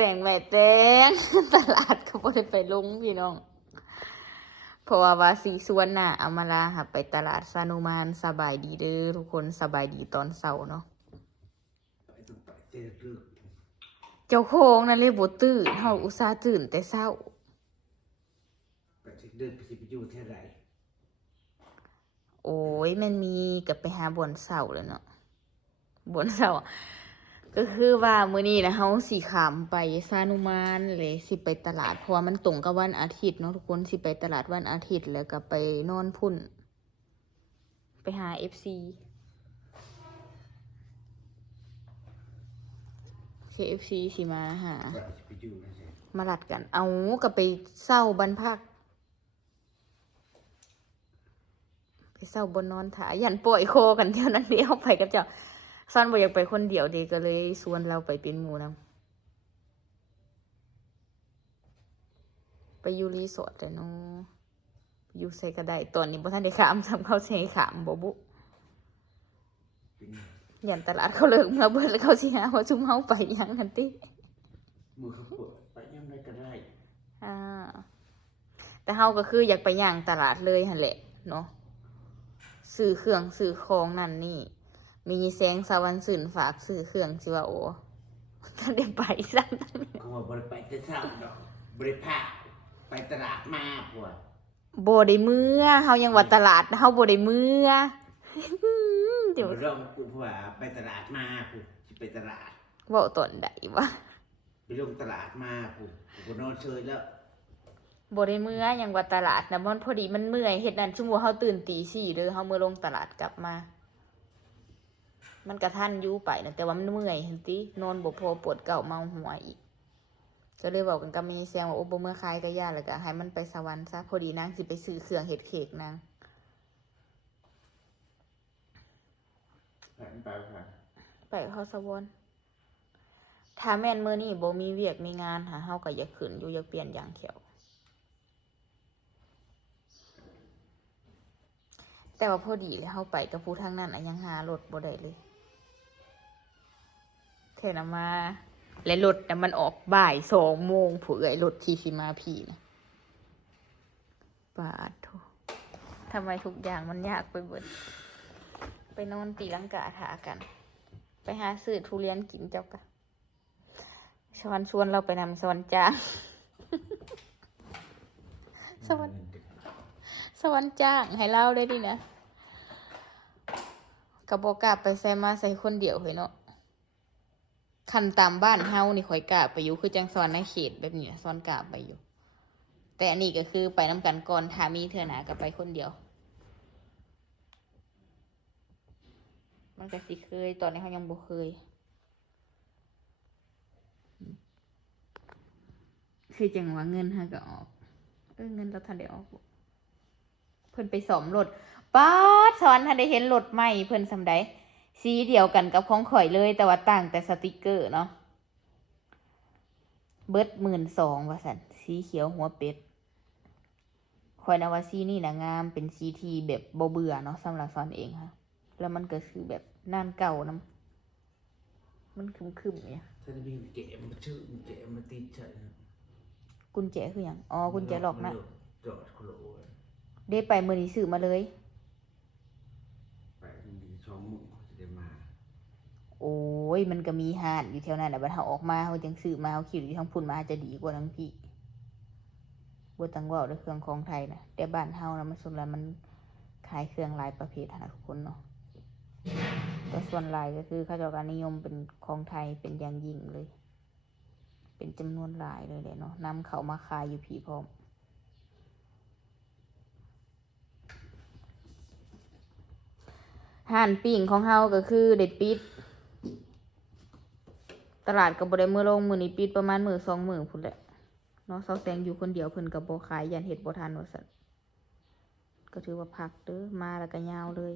แต่งแม่แตงตลาดก็บ่ได้ไปลงพี่น้อง เพราะว่าว่าสีส่วนน่ะเอามาลาหับไปตลาดซานุมานสบายดีเด้อทุกคนสบายดีตอนเช้าเนาะไปต้องไปเจอเรื่องเจ้าของนั่นเลยบ่ตื่นเฮาอุตส่าห์ตื่นแต่เช้าไปเช็คเดินไปสิไปอยู่เท่าไหร่โอ้ยมันมีกับไปหาบอนเสาแล้วเนาะบอนเสา ก็คือว่ามื้อนี้นะเฮาสิขามไปซานุมานเลยสิไปตลาด เพราะว่ามันตรงกับวันอาทิตย์เนาะทุกคนสิไปตลาดวันอาทิตย์แล้วก็ไปนอนพุ่น ไปหา FC KFC สิมาหาไปสิไปอยู่นะใช่มาลัดกัน เอาก็ไปเศร้าบันพักไปเศร้าบนนอนถายันป่วยโคกันเที่ยวนั้นเดียวไปกับเจ้า ซ่อนบ่อยากไปคนเดียวเดีก็เลยชวนเราไปเป็นหมู่นํไปอยู่รีสอร์ทแต่เนาะอยู่ใส่กระไดตอนนี้บ่ทันได้ขามทำเขาใส่ขามบ่บุเป็นยันตลาดเขาเลิกเมื่อเบิดแล้วเขาสิหาว่าชุมเฮาไปหยังกันติมือเขาเปิดไปยังไงก็ได้อ่าแต่เฮาก็คืออยากไปย่างตลาดเลยหั่นแหละเนาะซื้อเครื่องซื้อของนั่นนี่ มีแสงสวรรค์สื่นฝากซื้อเครื่องสิว่าโอ้ท่านได้ไปซ้ำเขาบอกบริไปแต่เช้าดอกบริพาไปตลาดมาพวกบ่ได้เมื่อเฮายังว่าตลาดเฮาบ่ได้เมื่อเดี๋ยวเรื่องกูว่าไปตลาดมาพูสิไปตลาดเว้าตอนใดวะไปลงตลาดมาพูกูก็นอนเฉยแล้วบ่ได้เมื่อยังว่าตลาดนะมันพอดีมันเมื่อยเฮ็ดนั่นชั่วโมงเฮาตื่นตี4เด้อเฮาเมื่อลงตลาดกลับมา มันกระทันอยู่ไปนะแต่ว่ามันเมื่อยหั่นตินอนบ่พอปวดเก่าเมาหัวอีกก็เลยบอกกันกับมีเสียงว่าโอ้บ่เมื่อคายก็ย่าแล้วก็ให้มันไปสวรรค์ซะพอดีนางสิไปซื้อเครื่องเฮ็ดเค้กนางไปไปไปไปเขาสวรรค์ถ้าแม่นมื้อนี้บ่มีเวียกมีงานหาเฮาก็อยากขึ้นอยู่อยากเปลี่ยนอย่างเขียว แต่ว่าพอดีเลยเฮาไปกับผู้ทางนั้นอะยังหารถบ่ได้เลย เทนะมา และรถน่ะมันออกบ่ายสองโมงผู้เอ่ยรถที่สิมาพี่นะปาดโททำไมทุกอย่างมันยากไปเบิดไปนอนตีลังกาถากัน ไปหาซื้อทุเรียนกินเจ้ากะสวรรค์ชวนเราไปนำสวรรค์จ้างสวัสดีสวรรค์จ้างให้เล่าได้ดินะกระบอกกล้าไปใส่มาใส่คนเดียวเฮ้ยเนาะ คันตามบ้านเฮานี่ข่อยกล้าไปอยู่คือจังสอนในเขตแบบนี้นะสอนกล้าไปอยู่ แต่อันนี้ก็คือไปน้ำกันก่อนถ้ามีเธอหนาก็ไปคนเดียว มันก็สิเคย ตอนนี้เขายังบ่เคย คือจังว่าเงินฮะก็ออก เออเงินเราทันได้ออกเพิ่นไปสอมรถป๊าดสอนทันได้เห็นรถใหม่เพิ่นสำใด สีเดียวกันกับของข่อยเลย แต่ว่าต่างแต่สติกเกอร์เนาะเบิดหมื่นสองว่าสันสีเขียวหัวเป็ดข่อยนะว่าสีนี่นะงามเป็นสีที่แบบบ่เบื่อเนาะสำหรับสอนเองค่ะ แล้วมันก็คือแบบนานเก่านํมันคึมๆเนี่ยท่านมีเกมชื่อเกมมาติดเฉยกุญแจคืออย่างอ๋อกุญแจหลอกนะจอดโคลได้ไปมือนี้ซื้อมาเลยไปดีช่องมุกจะได้มา โอ้ย มันก็มีหานอยู่แถวนั้นแต่บัดเฮาออกมาเขาจังซื้อมาเขาคิดอยู่ทางพุ่นมาจะดีกว่าทั้งพี่บ่ตังเว่าด้วยเครื่องของไทยนะแต่บ้านเฮานะมันส่วนใหญ่มันขายเครื่องหลายประเภทนะทุกคนเนาะแต่ส่วนหลายก็คือเขาเจะการนิยมเป็นของไทยเป็นอย่างยิ่งเลย เป็นจำนวนหลายเลยแหละเนาะนำเขามาขายอยู่ผีพร้อมห่านปิ่งของเฮาก็คือเด็ดปิด ตลาดกับบได้มือลงมือนี้ปิดประมาณมือสองมือพุ่นแหละเนาะเซาแซงอยู่คนเดียวเพิ่นกับโบขายยันเห็ดโบทานวสันก็ถือว่าพักเด้อมาแล้วก็ยาวเลย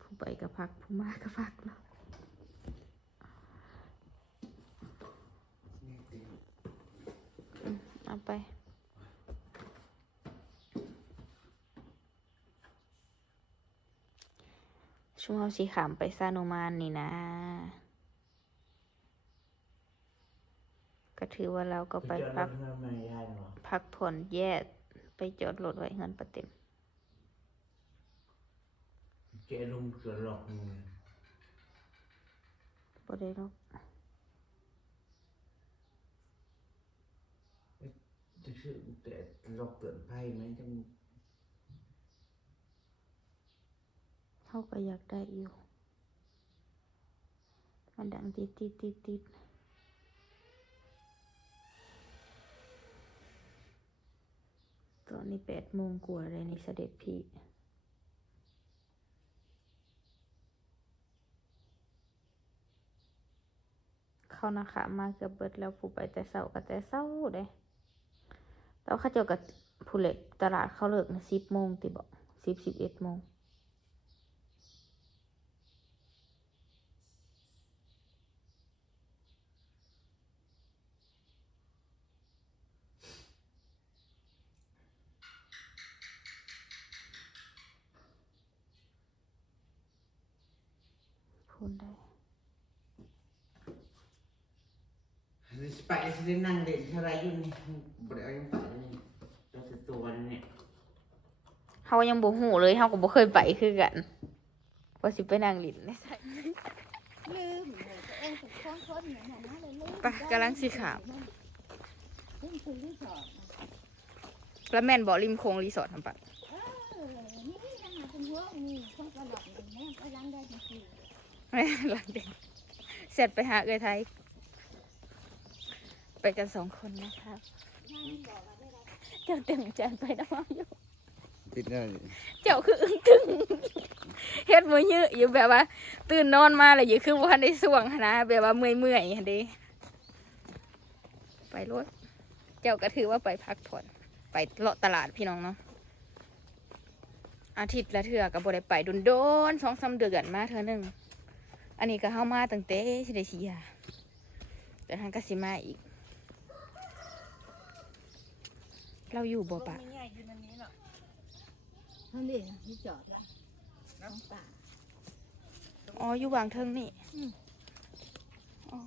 ผู้ไปก็พักผู้มาก็พักเนาะอืมเอาไป ช่วงเราสีขามไปซาโนมานนี่นะ ก็ถือว่าเราก็ไปจอดรพักถเงินไม่ได้หรอพักผ่อนแยกไปจอดรถไว้เงินประเต็มเจลุงเกิดหลอกมึงบ่ได้หรอกจะชื่อแต่หลอกเตือนภัยไหมจัง เขาก็อยากได้อยู่ มันดังติดติดติดติดตอนนี้แปดโมงกว่าเลยนี่เสด็จพี่เขานะคะมาเกือบเบิดแล้วผู้ไปแต่เศร้าก็แต่เศร้าเด้แต่ว่าเขาเจ้ากับผู้เล็กตลาดเขาเลิกนะสิบโมงติบอกสิบสิบเอ็ดโมง พูดได้ ไปสิได้นั่งเด่นเท่าไรอยู่นี่บริเอายังไปนี่เราจะตัวเนี่ยเฮายังบ่ฮู้เลยเฮาก็บ่เคยไปคือกันว่าสิไปนั่งลิ้นในไสลืมเลยตัวเองถูกคล้องคนเหมือนกันนะเลยลืมไปกำลังสิขามลืมคือรีสอร์ทแล้วแม่นบ่ริมโค้งรีสอร์ททำปะเออนี่ยังหาเป็นหัวนี่ต้องกระหล่ำอย่างนี้ก็ยังได้จริงแม่นหลังเด็กเสร็จไปหาเอ้ยไทย ไปกันสองคนนะครับๆนั่งบอกว่าได้รับเจ้าเต็มใจไปน้ำเอาอยู่ติดได้เจ้าคืออึ้งตึงเฮ็ดมือยืออยู่แบบว่า ตื่นนอนมาแล้วอยู่คือบ่ทันได้ส่วงหั้นนะแบบว่าเมื่อยๆหั่นเด้ไปรถเจ้าก็ถือว่าไปพักผ่อนไปเลาะตลาดพี่น้องเนาะอาทิตย์ละเทื่อก็บ่ได้ไปโดนๆสองสามเดือนมาเทื่อหนึงอันนี้ก็เข้ามาตั้งแต่สิได้สิยาแต่ทางก็สิมาอีก เราอยู่บ่ปะนั่นเองรีสอร์ทละน้องป่าอ๋ออยู่วางเทิงนี่อ๋อ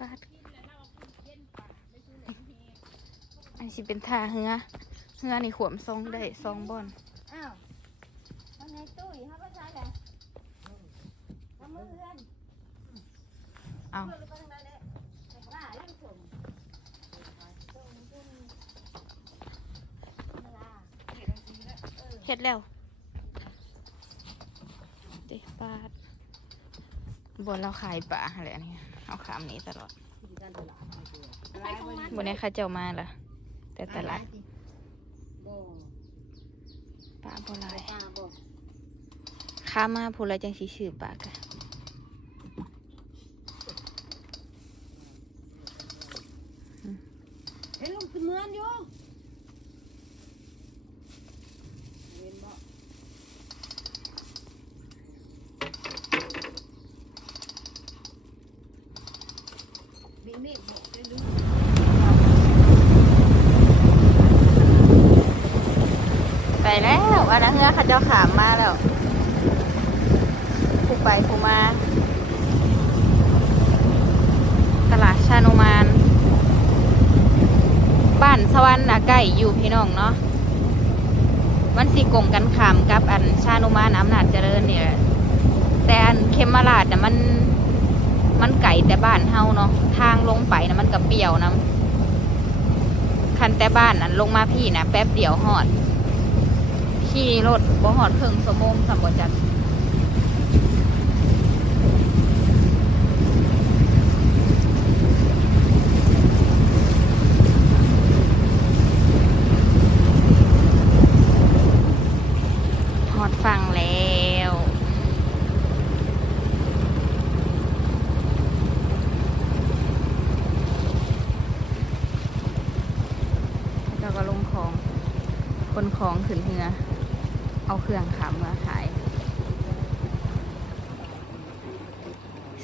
ปาดอันสิเป็นท่าเฮือเฮือนี่ขวมซองได้ซองบอน อ้าววันไหนตุ้ยเขาก็ใช้แหละทำมือเพื่อน เอา เพื่อนไปทางไหนเนี่ยว่าเรื่องส่งส่งขึ้นเวลา เฮ็ดแล้ว เด็ปาดบนเราขายปลาอะไรอันนี้เอาขามนี้ตลอดไปของมันบนนี้เข้าเจ้ามาล่ะ แต่ตลาดบ่ปลาบ่หลายป่าบ่ข้ามาพูดแล้วจังสิชื่อปลากะ เอ้ยลุงคือเหมือนอยู่เห็นบ่มีเมฆบอกได้ลุง ไปแล้ วอันนั้นเฮือเข้าเจ้าขามมาแล้วผู้ไปผู้มา ตลาดชานุมานบ้านสวรรค์นะใกล้อยู่พี่น้องเนาะมันสิกงกันขามกับอันชานุมานอำนาจเจริญเนี่ย แต่อันเขมราชน่ะมันมันไก่แต่บ้านเฮาเนาะทางลงไปนะมันกับเปี่ยวนะคันแต่บ้านนั้นลงมาพี่นะแป๊บเดียวหอด ขี่รถบ่หอดเพิ่งสมงสำบ่จัด รื่องขาเมาขาย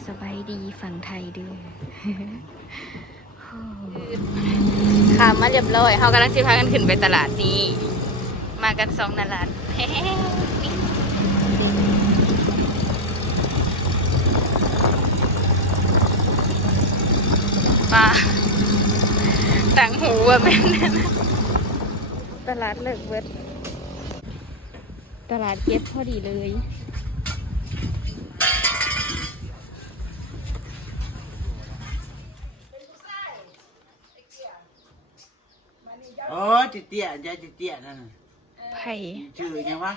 สบายดีฝั่งไทยดื้อขามาเรียบร้อยเขากำลังสิพากันขึ้นไปตลาดนี้ มากันสองนาลัดมาต่งหูว่าเป็นตลาดเลิกเวิ ตลาดเก็บพอดีเลยโอ้จิเตี้ยยายจิเตี้ยนั่นน่ะไผ่ชื่อหยังวะ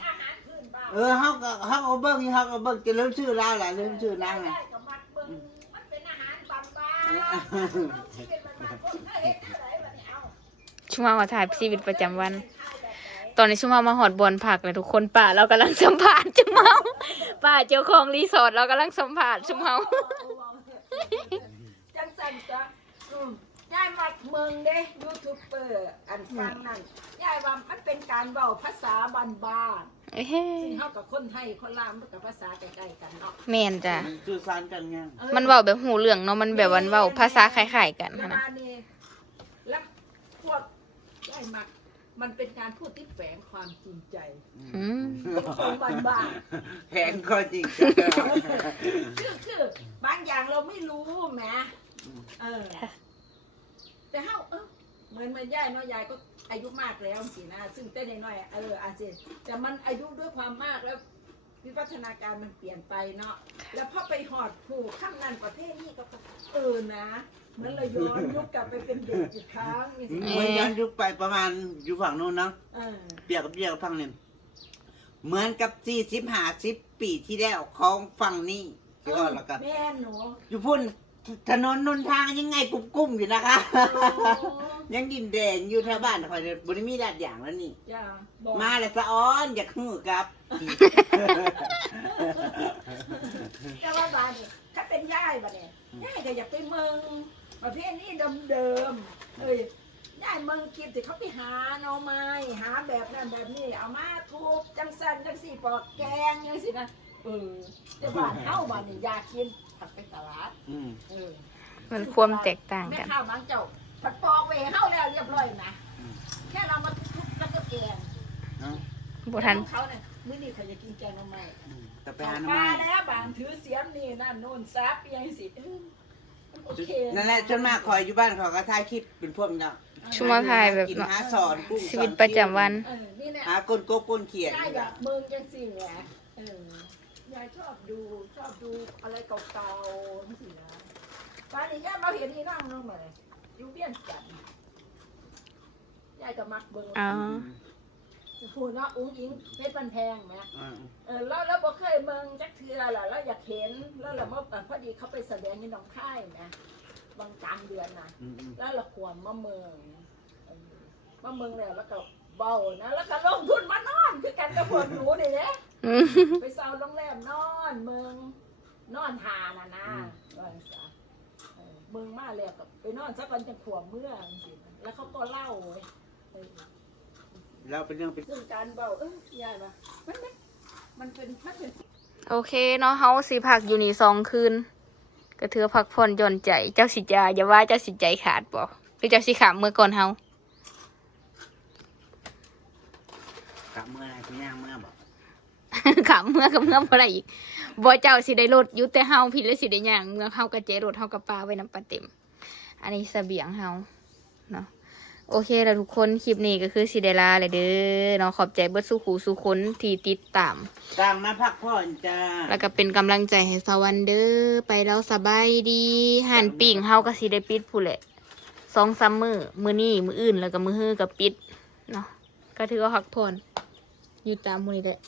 เออเฮาก็เฮาก็เบิ่งอยู่เฮาก็เบิ่งจะลืมชื่อลาวล่ะลืมชื่อนางน่ะก็มัดเบิ่งมันเป็นอาหารบำบัดต้องชีวิตมันมาคนเคยเฮ็ดจังไดบัดนี้เอาชุมามาถ่ายชีวิตประจำวัน ตอนนี้ชุมามาหอดบอลผักเลยทุกคนป่าเรากำลังสัมผัสชุมเมาป่าเจ้าของรีสอร์ทเรากำลังสัมผัสชุมเมาจังสั่นจ้ะอืมยายมัดเมืองเด้ยูทูบเบอร์อันฟังนั่นยายว่ามันเป็นการเว้าภาษาบ้านๆเอ้ยซึ่งเฮากับคนไทยคนลาวมันกับภาษาใกล้ๆกันเนาะแมนจ้ะมันคือสารกันไงออมันเว้าแบบหูเรื่องเนาะมันแบบวันเว้าภาษาคล้ายๆกันแล้วหั้นนะ มานี่แล้วพวกได้มัก มันเป็นการพูดที่แฝงความจริงใจอืมเป็นคนบ้านแผนก็จริงๆคือคือบางอย่างเราไม่รู้แหมเออ แต่เฮาเออเหมือนเหมือนยายเนาะยายก็อายุมากแล้วสินะซึ่งแต่น้อยๆเอออาเซียนแต่มันอายุด้วยความมากแล้ววิวัฒนาการมันเปลี่ยนไปเนาะแล้วพอไปหอดผูกข้างนั้นประเทศนี้ก็เออนะ เหมันเราย้อนยุคกลับไปเป็นเด็กอีกครั้งนี่สิเหมือนย้อนยุคไปประมาณอยู่ฝั่งนู้นเนาะเออเปรียบกับเปรียบกับฝั่งนี้เหมือนกับสี่สิบห้าสิบปีที่แล้วของฝั่งนี้ที่ก็แล้วกัน แม่หนูอยู่พุ่นถนนนนทางยังไงกุ้มกุ้มๆอยู่นะคะ ยังดินแดงอยู่แถวบ้านคอยเนี่ยบริมีลาดอย่างแล้วนี่จ้าบอกมาแล้วสะอ้อนอยากหื้อกับ แต่ว่าบ้านนี่ถ้าเป็นย่ายบ้านเนี่ยย่ายก็อยากไปเมือง ประเภทนี้เดิมๆเอ้ยย่ายเมืองคิดถึงเขาไปหาหน่อไม้หาแบบนั้นแบบนี้เอามาทุบจังสันจังสี่ปอกแกงยังสินะเออแต่บ้านเฮาบ้านนี่อยากกินผักไปตลาดอืมเออมันความแตกต่างแม่กันข้าวบางเจ้าผัดปอกเวเฮาแล้วเรียบร้อยนะอืมแค่เรามาทุบแล้วก็แกงเนาะบ่ทันเขาเนี่ยมื้อนี้เขาจะกินแกงหน่อไม้อืมแต่ไปปหาหน่อลาไม้แล้วบางถือเสียมนี่นั่นโน่นซับเปียงสิเออมั นโอเคนั่นแหละจนมากคอยอยู่บ้านเขาก็ถ่ายคลิปเป็นพวกนี้ชุมาถ่ายแบบกินหาสอนกุ้งชีวิตประจำวัน เออนี่เนี่ยหาก้นกบก้นเขียดยายนี่อแหยาละกเมืองจังสิแหละเออยายชอบดูชอบดูอะไรเก่าๆนี่สินะบ้านนี้ยายมาเห็นนี่นั่งลงมาเลยอยู่เบี้ยนจันทน์ยายก็มักเบิ่งอ๋อ พูดเนาะอุ้งอิงเพชรบันแพงไหมอืมเออแล้วแล้วบ่เคยเมืองจักเทือล่ะแล้วอยากเห็นแล้วเราเมื่อพอดีเขาไปแสดงในหนองค่ายนะบางกลางเดือนนะ อืมอืมแล้วเราขวมมาเมืองเออมาเมืองแล้วแล้วก็เบานะ แล้วก็ลงทุนมานอนคือกันกับพวกหนูนี่แหละอืมไปเซาโรงแรมนอนเมืองนอนทาน่ะนะว่าจังซะเออเมืองมาแล้วก็ไปนอนสักวันจะขวมเมืองสิแล้วเขาก็เล่าเว้ยเออ เราเป็นเรื่องเป็นซึ่งการเบาเออยายมามันมันมันเป็นมันเป็นโอเคเนาะเฮาสิพักอยู่นี่สองคืนก็ถือว่าพักผ่อนหย่อนใจเจ้าสิจาอย่าว่าเจ้าสิใจขาดบ่หรือเจ้าสิขามเมื่อก่อนเฮากลับเมื่อไหรพี่ย่างเมื่อบอกขามเมื่อกับเมื่อบ่ได้อีกบ่เจ้าสิได้รถอยู่แต่เฮาพี่เลยสิได้ย่างเมื่อเฮาก็เจรถเฮากับปลาไว้นำปลาเต็ม อันนี้เสบียงเฮาเนาะ โอเคแล้วทุกคนคลิปนี้ก็คือสิได้ลาเลยเด้อเนาะขอบใจเบิดสุขูสุคนที่ติดตามต่างมาพักผ่อนจ้าแล้วก็เป็นกำลังใจให้สวันเดอร์ไปแล้วสบายดีหันปิ่งเฮาก็สิได้ปิดผู้นแหละสองซัมมือมือนี่มืออื่นแล้วก็มือฮือกับปิดเนาะก็ถือว่าพักผ่อนอยู่ตามมูนี่แหละ